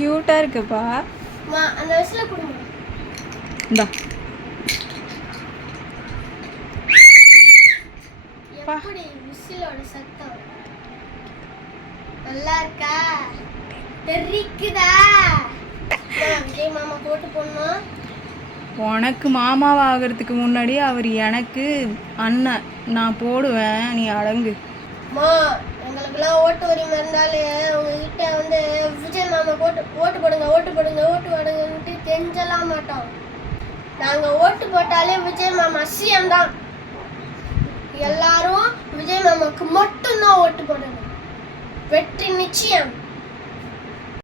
கியூட்டா இருக்குப்பா. அந்த வயசுல குடுமா. இந்தா. எப்படி விசிலோட சத்தம் நல்லா இருக்கா? தெரிக்குதா? விஜய் மாமா போட்டு போடணும். உனக்கு மாமாவா ஆகிறதுக்கு முன்னாடி அவர் எனக்கு அண்ணன். நான் போடுவேன், நீ அடங்கு. எங்களுக்கெல்லாம் ஓட்டு உரிமை இருந்தாலே உங்ககிட்ட விஜய் மாமா ஓட்டு போடுங்க ஓட்டு போடுங்க ஓட்டு போடுங்கன்ட்டு கெஞ்சலாம் மாட்டோம். நாங்கள் ஓட்டு போட்டாலே விஜய் மாமா சிஎம் தான். எல்லாரும் விஜய் மாமாவுக்கு மட்டும்தான் ஓட்டு போடணும். வெற்றி நிச்சயம்.